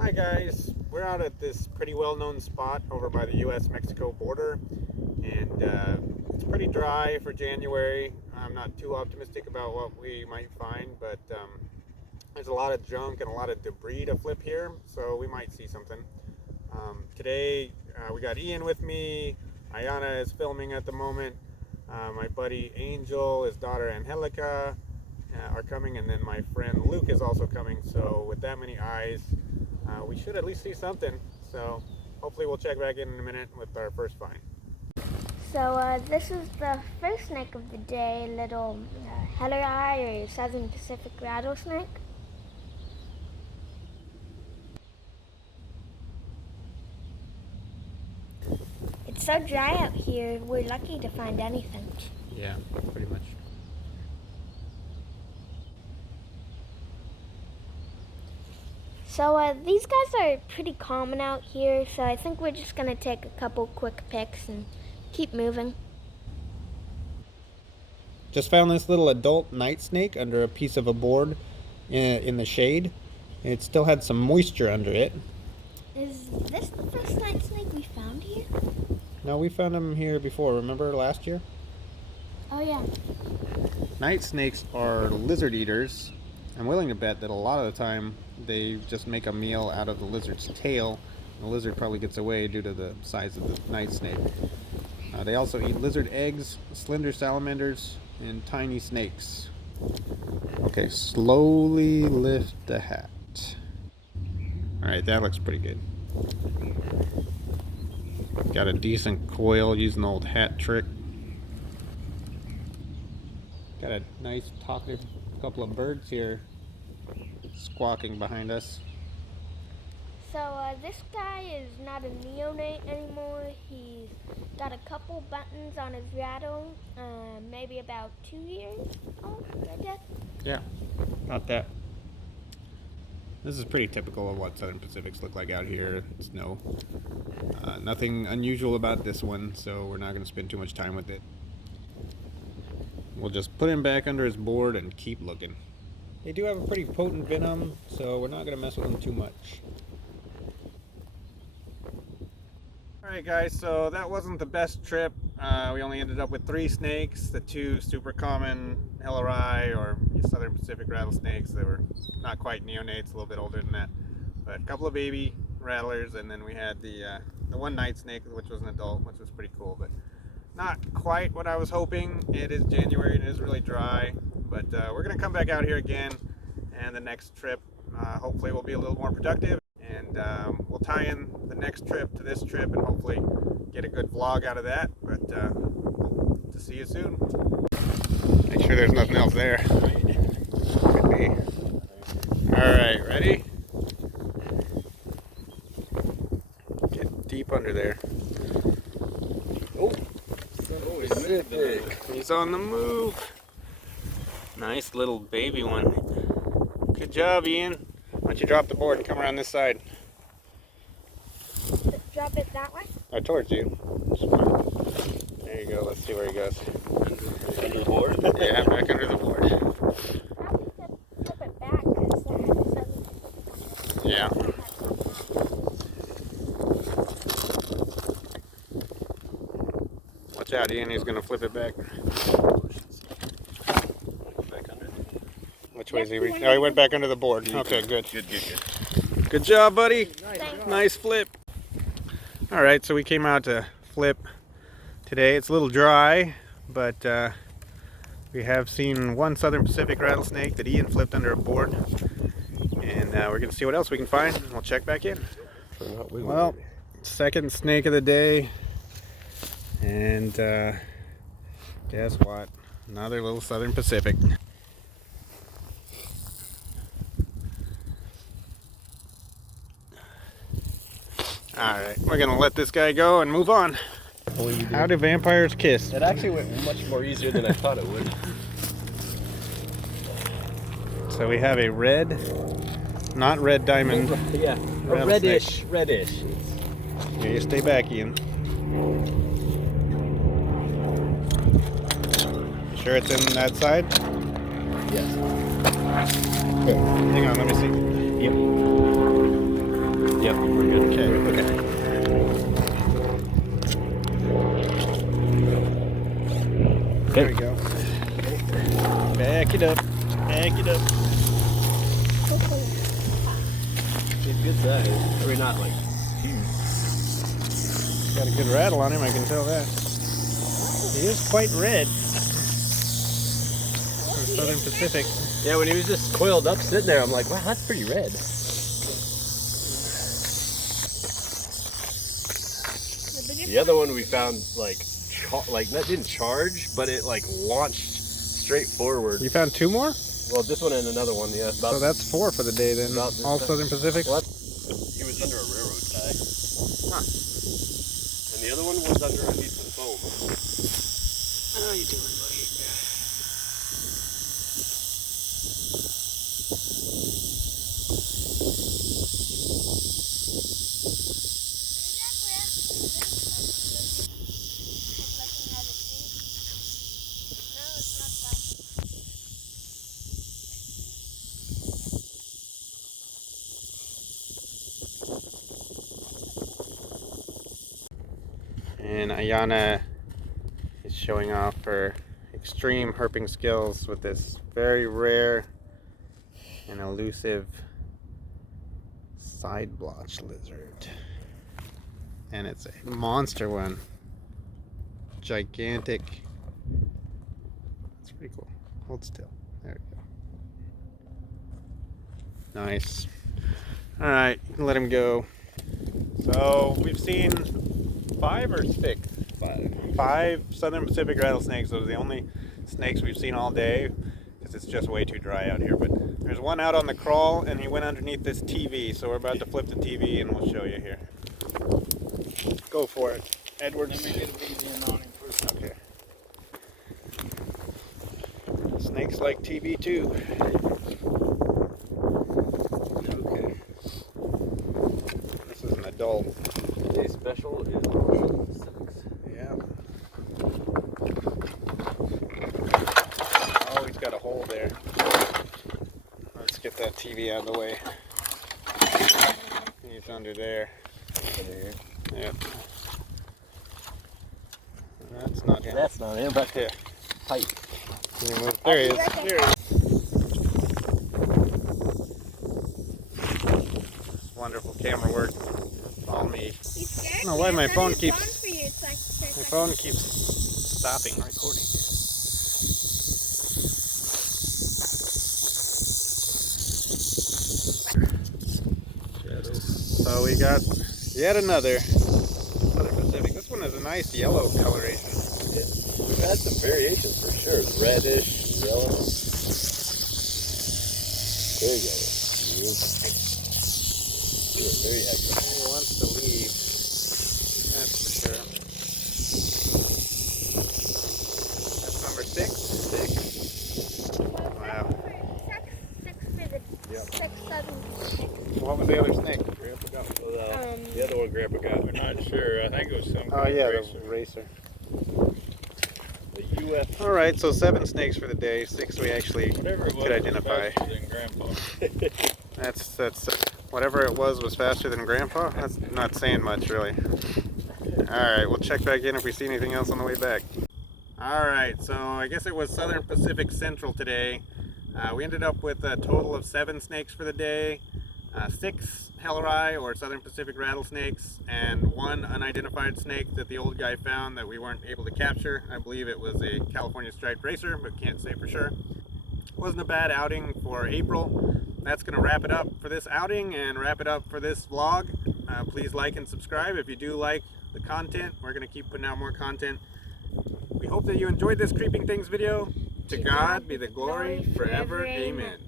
Hi guys, we're out at this pretty well-known spot over by the US-Mexico border, and it's pretty dry for January. I'm not too optimistic about what we might find, but there's a lot of junk and a lot of debris to flip here, so we might see something. Today we got Ian with me. Ayana is filming at the moment. My buddy Angel, his daughter Angelica are coming, and then my friend Luke is also coming. So with that many eyes, we should at least see something. So hopefully we'll check back in a minute with our first find. So this is the first snake of the day, little helleri or Southern Pacific Rattlesnake. It's so dry out here, we're lucky to find anything. Yeah, pretty much. So these guys are pretty common out here, so I think we're just gonna take a couple quick pics and keep moving. Just found this little adult night snake under a piece of a board in the shade. It still had some moisture under it. Is this the first night snake we found here? No, we found them here before. Remember last year? Oh yeah. Night snakes are lizard eaters. I'm willing to bet that a lot of the time they just make a meal out of the lizard's tail. The lizard probably gets away due to the size of the night snake. They also eat lizard eggs, slender salamanders, and tiny snakes. Okay, slowly lift the hat. Alright, that looks pretty good. Got a decent coil using the old hat trick. Got a nice talkative couple of birds here squawking behind us. So this guy is not a neonate anymore. He's got a couple buttons on his rattle, maybe about 2 years old, I guess. Yeah, not that. This is pretty typical of what Southern Pacifics look like out here. Snow. Nothing unusual about this one, so we're not going to spend too much time with it. We'll just put him back under his board and keep looking. They do have a pretty potent venom, so we're not going to mess with them too much. Alright guys, so that wasn't the best trip. We only ended up with 3 snakes, the 2 super common helleri or Southern Pacific rattlesnakes. They were not quite neonates, a little bit older than that. But a couple of baby rattlers, and then we had the one night snake, which was an adult, which was pretty cool, but not quite what I was hoping. It is January and it is really dry, but we're going to come back out here again, and the next trip hopefully will be a little more productive, and we'll tie in the next trip to this trip and hopefully get a good vlog out of that. But to see you soon. Make sure there's nothing else there. Could be. Alright, ready? Get deep under there. Oh, Pacific. He's on the move. Nice little baby one. Good job, Ian. Why don't you drop the board and come around this side? Drop it that way? Or towards you. There you go. Let's see where he goes. Under the board? Yeah, back under the board. Probably should flip it back because that Yeah. Watch out, Ian. He's going to flip it back. Back under. Which way is he? Oh, he went back under the board. Okay, good. Good. Good job, buddy. Thanks. Nice flip. All right, so we came out to flip today. It's a little dry, but we have seen one Southern Pacific rattlesnake that Ian flipped under a board, and we're gonna see what else we can find. We'll check back in. Well, second snake of the day, and guess what? Another little Southern Pacific. Alright, we're gonna let this guy go and move on. How do vampires kiss? It actually went much more easier than I thought it would. So we have a red, not red diamond. Yeah, Rattlesnake. reddish. Here, you stay back, Ian. Sure it's in that side? Yes. Hang on, let me see. Yep. we're good. Okay. There we go. Back it up. Back it up. He's good size. We're not like huge. Got a good rattle on him, I can tell that. He is quite red. For Southern Pacific. Yeah, when he was just coiled up sitting there, I'm like, wow, that's pretty red. The other one we found that didn't charge, but it like launched straight forward. You found 2 more? Well, this one and another one, yeah. So that's 4 for the day then. All Southern Pacific? What? He was under a railroad tie. Huh. And the other one was under a piece of foam. How you doing, buddy? And Ayana is showing off her extreme herping skills with this very rare and elusive side blotch lizard. And it's a monster one. Gigantic. That's pretty cool. Hold still. There we go. Nice. Alright, you can let him go. So we've seen 5 or 6? 5 Southern Pacific rattlesnakes. Those are the only snakes we've seen all day because it's just way too dry out here. But there's one out on the crawl and he went underneath this TV. So we're about to flip the TV and we'll show you here. Go for it, Edward. Let me get a video on him first. Okay. Snakes like TV too. Okay. This is an adult. A special is 6. Yeah. Oh, he's got a hole there. Let's get that TV out of the way. He's under there. Yep. That's not him. That's not him, but Yeah. height. There he is. There he is. Wonderful camera work. All me. I don't know why my phone keeps stopping recording. So we got yet another Southern Pacific. This one has a nice yellow coloration. We've had some variations for sure. Reddish, yellow. There you go. Very active. He wants to leave. That's for sure. That's number 6? 6. Wow. What was the other snake? The other one Grandpa got. We're not sure. I think it was some Oh kind yeah, of the racer. The UF. All right, so 7 snakes for the day. 6 we actually whatever it was, could identify. was faster than Grandpa. That's whatever it was faster than Grandpa. That's not saying much really. All right, we'll check back in if we see anything else on the way back. All right, so I guess it was Southern Pacific Central today. We ended up with a total of 7 snakes for the day. 6 helleri or Southern Pacific rattlesnakes and 1 unidentified snake that the old guy found that we weren't able to capture. I believe it was a California striped racer, but can't say for sure. Wasn't a bad outing for April. That's going to wrap it up for this outing and wrap it up for this vlog. Please like and subscribe if you do like the content. We're going to keep putting out more content. We hope that you enjoyed this Creeping Things video. To God be the glory forever. Amen.